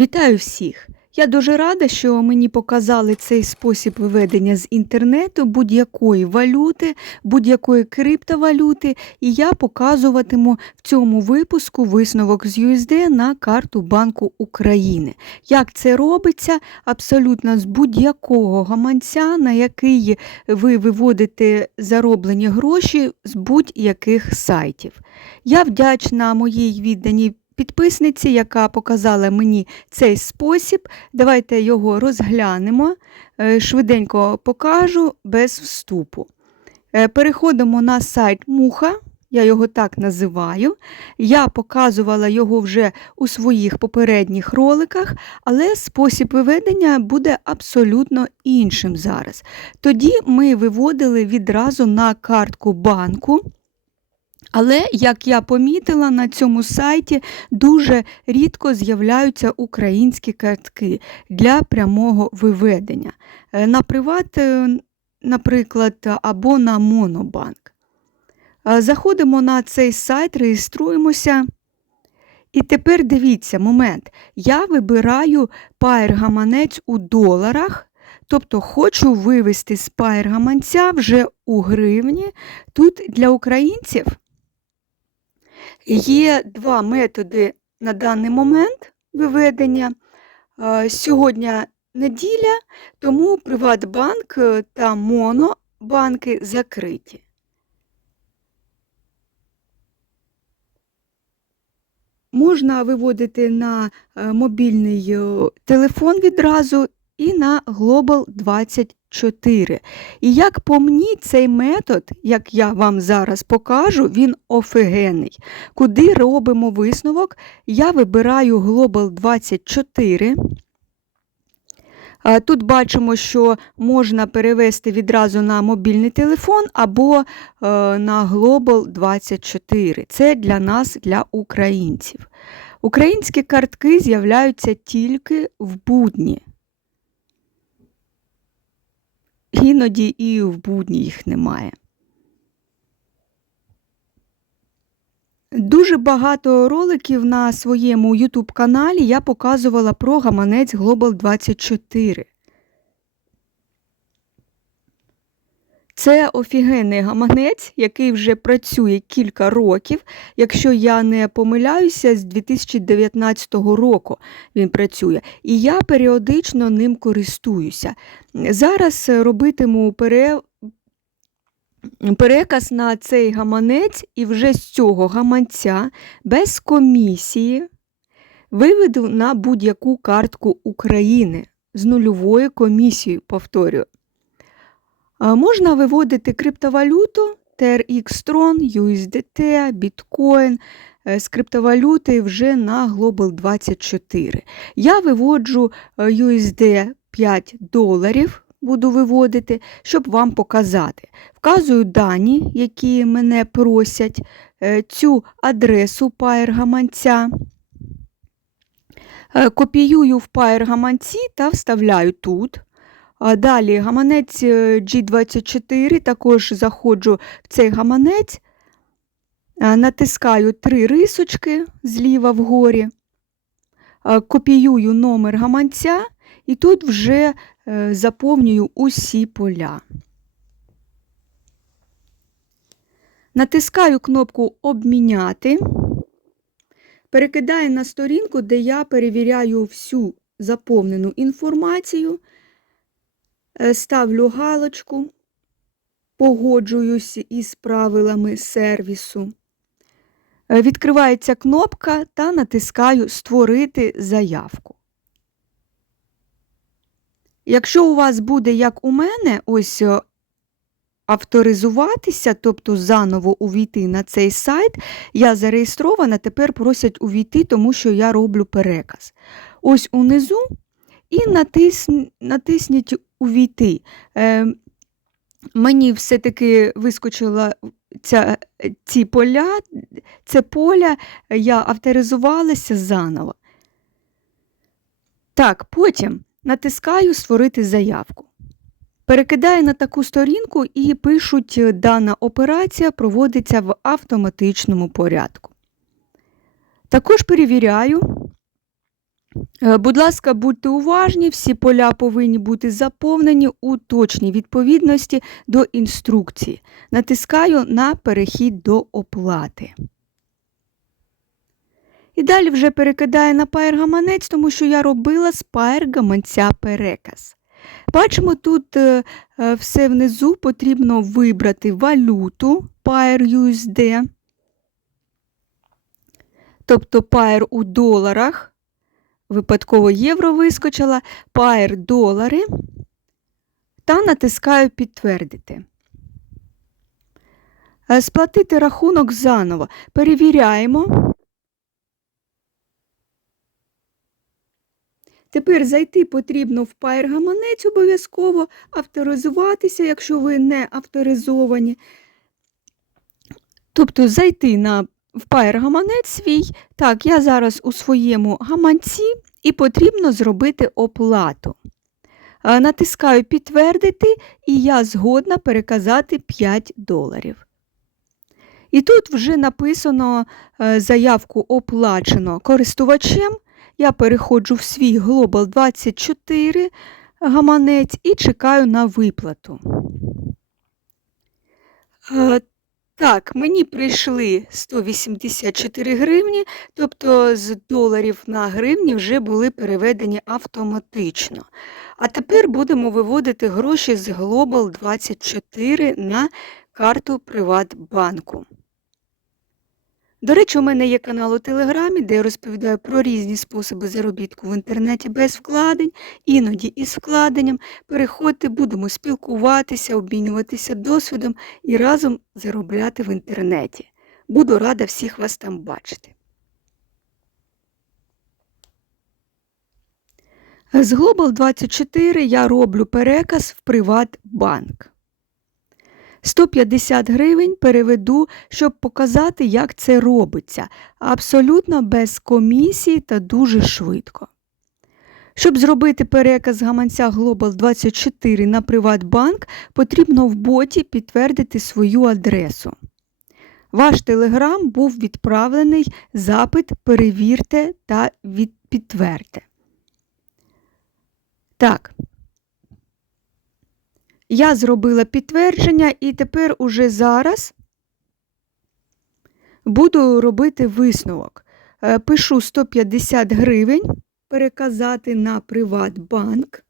Вітаю всіх! Я дуже рада, що мені показали цей спосіб виведення з інтернету будь-якої валюти, будь-якої криптовалюти, і я показуватиму в цьому випуску висновок з USD на карту Банку України. Як це робиться абсолютно з будь-якого гаманця, на який ви виводите зароблені гроші з будь-яких сайтів. Я вдячна моїй відданій підписниці, яка показала мені цей спосіб. Давайте його розглянемо. Е, Швиденько покажу без вступу. Е, Переходимо на сайт Муха. Я його так називаю. Я показувала його вже у своїх попередніх роликах, але спосіб виведення буде абсолютно іншим зараз. Тоді ми виводили відразу на картку банку. Але, як я помітила, на цьому сайті дуже рідко з'являються українські картки для прямого виведення. Е, На приват, е, наприклад, або на Монобанк. Е, Заходимо на цей сайт, реєструємося. І тепер дивіться момент. Я вибираю паєр-гаманець у доларах. Тобто хочу вивести з паєр-гаманця вже у гривні. Тут для українців Є два методи на даний момент виведення. Сьогодні неділя, тому Приватбанк е, та Монобанки закриті. Можна виводити на е, мобільний е, телефон відразу і на Global 24. І як по мені, цей метод, як я вам зараз покажу, він офігенний. Куди робимо висновок? Я вибираю Global 24. Тут бачимо, що можна перевести відразу на мобільний телефон або е, на Global 24. Це для нас, для українців. Українські картки з'являються тільки в будні. Іноді і в будні їх немає. Дуже багато роликів на своєму YouTube каналі я показувала про гаманець Global 24. Це офігенний гаманець, який вже працює кілька років. Якщо я не помиляюся, з 2019 року він працює. І я періодично ним користуюся. Зараз робитиму пере... переказ на цей гаманець, і вже з цього гаманця без комісії виведу на будь-яку картку України з нульовою комісією, повторюю. Можна виводити криптовалюту TRX Tron, USDT, Bitcoin е, з криптовалюти вже на Global 24. Я виводжу е, USD 5 доларів, буду виводити, щоб вам показати. Вказую дані, які мене просять, е, цю адресу паєр-гаманця. Е, Копіюю в паєр-гаманці та вставляю тут. Далі гаманець е, G24, також заходжу в цей гаманець, натискаю три рисочки зліва вгорі, копіюю номер гаманця і тут вже е, заповнюю усі поля. Натискаю кнопку Обміняти, перекидаю на сторінку, де я перевіряю всю заповнену інформацію. Е, ставлю галочку, погоджуюсь із правилами сервісу. Е, Відкривається кнопка та натискаю Створити заявку. Якщо у вас буде, як у мене, ось е, авторизуватися, тобто заново увійти на цей сайт, я зареєстрована, тепер просять увійти, тому що я роблю переказ. Ось унизу і натисн... натисніть увійти. Е, Мені все-таки вискочила ця, ці поля, це поля, я авторизувалася заново. Так, потім натискаю Створити заявку. Перекидаю на таку сторінку і пишуть, дана операція проводиться в автоматичному порядку. Також перевіряю, Будь ласка, будьте уважні, всі поля повинні бути заповнені у точній відповідності до інструкції. Натискаю на перехід до оплати. І далі вже перекидаю на Pair гаманець, тому що я робила з Pair гаманця переказ. Бачимо, тут е, е, все внизу потрібно вибрати валюту Pair USD, тобто Pair у доларах, випадково євро вискочила, Pair долари та натискаю підтвердити. Е, Сплатити рахунок заново. Перевіряємо. Тепер зайти потрібно в Pair гаманець обов'язково, авторизуватися, якщо ви не авторизовані. Тобто зайти на в Pair гаманець свій. Так, я зараз у своєму гаманці і потрібно зробити оплату. Е, Натискаю підтвердити, і я згодна переказати 5 доларів. І тут вже написано е, заявку оплачено користувачем. Я переходжу в свій Global 24 гаманець і чекаю на виплату. Так, мені прийшли 184 гривні, тобто з доларів на гривні вже були переведені автоматично. А тепер будемо виводити гроші з Global 24 на карту Приватбанку. До речі, у мене є канал у Телеграмі, де я розповідаю про різні способи заробітку в інтернеті без вкладень, іноді із вкладенням. Переходьте, будемо спілкуватися, обмінюватися досвідом і разом заробляти в інтернеті. Буду рада всіх вас там бачити. З Global 24 я роблю переказ в Приватбанк. 150 гривень переведу, щоб показати, як це робиться. Абсолютно без комісії та дуже швидко. Щоб зробити переказ гаманця Global 24 на Приватбанк, потрібно в боті підтвердити свою адресу. Ваш телеграм був відправлений запит перевірте та підтвердьте. Так, я зробила підтвердження і тепер уже зараз буду робити висновок. Е, Пишу 150 гривень переказати на Приватбанк.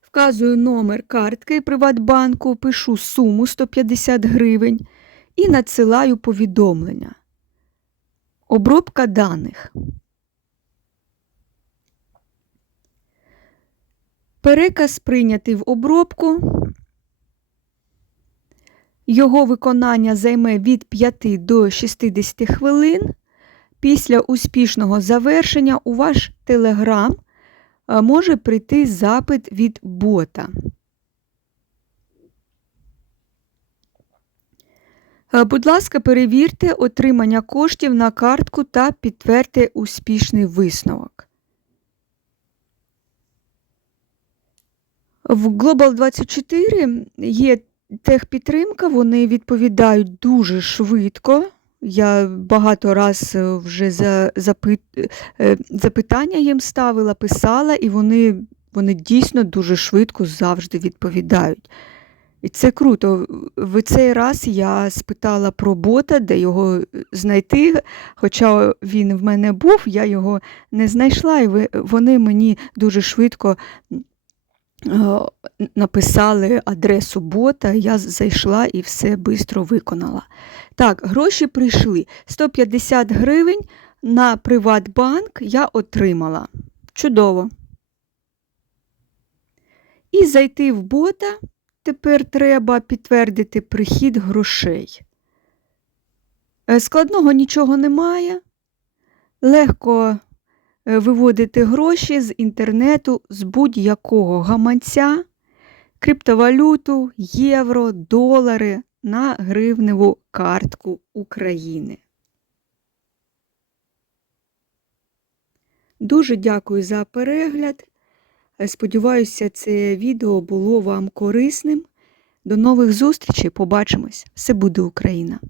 Вказую номер картки Приватбанку, пишу суму 150 гривень і надсилаю повідомлення. Обробка даних. Переказ прийнятий в обробку. Його виконання займе від 5 до 60 хвилин. Після успішного завершення у ваш телеграм е, може прийти запит від бота. Е, Будь ласка, перевірте отримання коштів на картку та підтвердьте успішний висновок. В Global 24 є техпідтримка, вони відповідають дуже швидко. Я багато раз е, вже за, запит, е, запитання їм ставила, писала, і вони, вони дійсно дуже швидко завжди відповідають. І це круто. В цей раз я спитала про бота, де його знайти. Хоча він в мене був, я його не знайшла, і вони мені дуже швидко е, написали адресу бота, я зайшла і все швидко виконала. Так, гроші прийшли. 150 гривень на Приватбанк я отримала. Чудово. І зайти в бота тепер треба підтвердити прихід грошей. Е, Складного нічого немає. Легко е, виводити гроші з інтернету з будь-якого гаманця, криптовалюту, євро, долари на гривневу картку України. Дуже дякую за перегляд. Е, Сподіваюся, це відео було вам корисним. До нових зустрічей, побачимось! Все буде Україна!